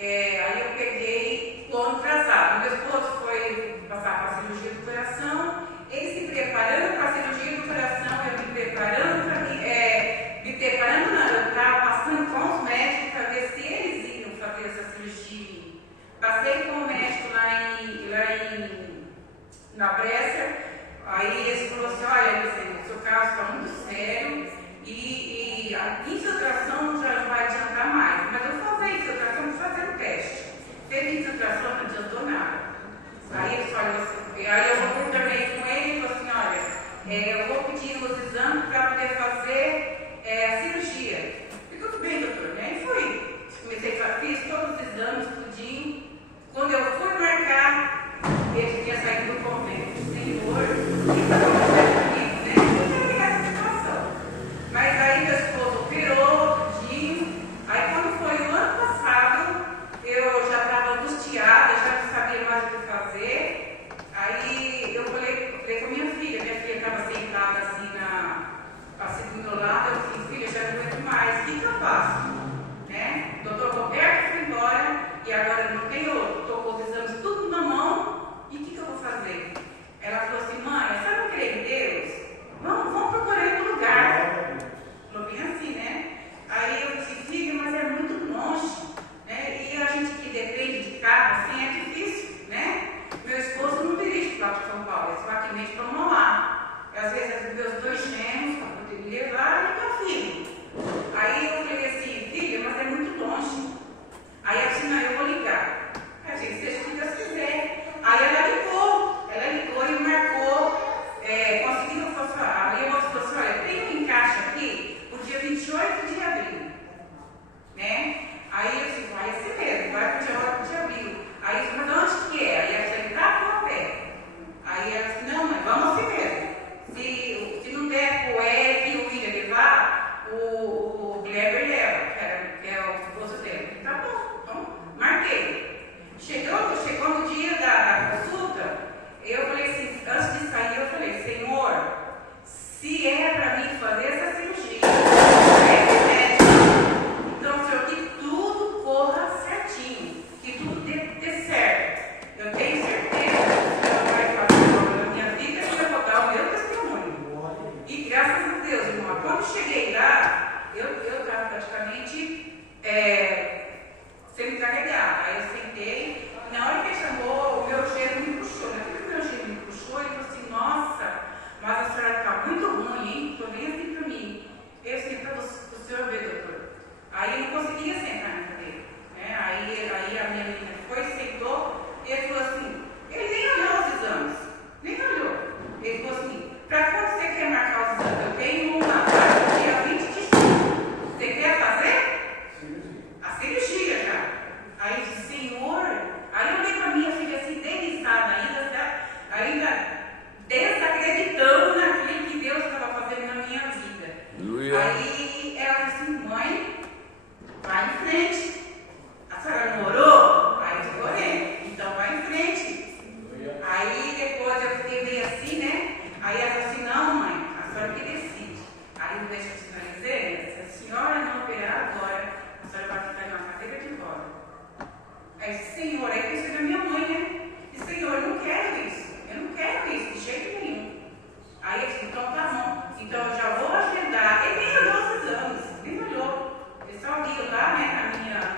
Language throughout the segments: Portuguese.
Aí eu peguei, tô atrasado. Meu esposo foi passar para a cirurgia do coração, ele se preparando para a cirurgia do coração, eu me preparando não, eu estava passando com os médicos para ver se eles iam fazer essa cirurgia. Passei com o médico na Brescia, aí eles falaram assim, olha, o seu caso está muito sério e a infiltração já vai adiantar mais. Mas eu vou fazer infiltração, vou fazer um teste. Teve infiltração, não adiantou nada. Aí eles falaram assim, aí eu conversei com ele e falei assim, olha, eu vou pedir os exames para poder fazer a cirurgia. E tudo bem, doutor, né? E fui. Fiz todos os exames, tudinho. Quando eu fui marcar, ele tinha saído do convento. Senhor, o que está acontecendo comigo, né? Eu não tinha essa situação. Mas aí meu esposo operou, tudinho. Aí quando foi o ano passado, eu já estava angustiada, já não sabia mais o que fazer. Aí eu falei com minha filha estava sentada assim do meu lado, eu disse, filha, já não aguento mais, o que eu faço? Né? O doutor Roberto foi embora e agora eu não tenho outro, estou com os exames tudo na mão, e o que eu vou fazer? Ela falou assim, mãe, você não crê em Deus? Vamos procurar em outro lugar. Falou bem assim, né? Aí eu disse, filha, mas é muito longe, né? E a gente que depende de carro, assim, é difícil, né? Meu esposo não dirige para São Paulo, eles praticamente para Mauá. Às vezes, meus dois gêmeos para poder me levar e meu filho. Aí eu falei assim, filha, mas é muito longe. Aí ela disse, não, eu vou ligar. Aí eu disse, seja o que Deus quiser. Aí ela ligou e marcou, conseguiu falar. Aí eu falei assim, olha, tem um encaixe aqui o dia 28 de abril. Né? Aí eu disse, vai ser mesmo, vai para o dia 8 de abril. Aí eu disse, mas onde que é? Aí ela disse, tá com a pé. Aí ela disse, não, mãe, vamos assim mesmo. Se não der o Eric e o William levar, o Gleber leva, que é o esposo dele. Tá bom, então marquei. Chegou no dia da consulta, eu falei assim, antes de sair, eu falei, Senhor, se é para mim fazer essa cirurgia, então, Senhor, que tudo corra certinho, que tudo dê certo. Eu tenho certeza que o Senhor vai fazer algo na minha vida e vai botar o meu testemunho. E graças a Deus, irmão, quando cheguei lá, eu estava praticamente semi-carregada. Aí eu sentei, na hora que ele chamou, o meu genro me puxou. Na hora que o meu genro me puxou, ele falou assim, nossa, mas a senhora está muito ruim, hein? Estou bem assim para mim. Eu disse para o senhor ver, doutor. Aí eu não conseguia sentar na cadeira. Né? Aí a minha menina foi, sentou, e ele falou assim, ele nem olhou os exames, nem olhou. Ele falou assim, para quando você quer marcar os exames? Eu tenho uma data dia 20 de junho. Você quer fazer? A cirurgia já. Aí eu disse, Senhor, aí eu olhei para minha filha assim, deslizada ainda desacreditando naquilo que Deus estava fazendo na minha vida. Aleluia. Aí ela disse assim, mãe, vai em frente. A senhora não orou? Aí eu disse, orei. Então vai em frente. Aí depois eu fiquei meio assim, né? Aí ela falou assim, não, mãe, a senhora que decide. Aí eu deixo de sinalizar, se a senhora não operar agora, a senhora vai ficar numa cadeira de roda. Aí eu disse, Senhor, aí precisa da minha mãe, né? E Senhor, eu não quero isso. Eu não quero isso, de jeito nenhum. Aí eu disse, então tá bom. Então eu já vou agendar. Ele nem olhou os exames, nem olhou. Ele só viu lá, né,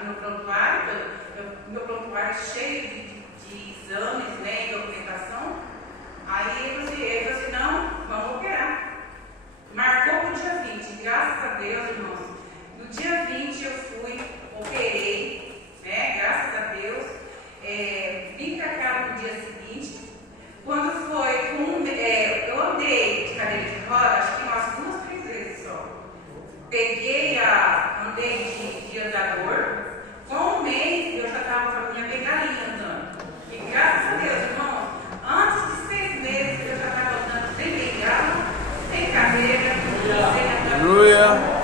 no meu prontuário, meu prontuário cheio de exames, né, e documentação. Aí ele falou assim, não, vamos operar. Marcou para o dia 20, graças a Deus, irmãos. No dia 20 eu fui, operei, né, graças a Deus. Vim para cá no dia seguinte. Quando foi eu andei de cadeira de roda, acho que umas 2, 3 vezes só. Andei de andador. Com um mês eu já estava com a minha bengalinha andando. E graças a Deus, irmãos, antes de 6 meses eu já estava andando sem bengala, sem cadeira, sem andador. Aleluia.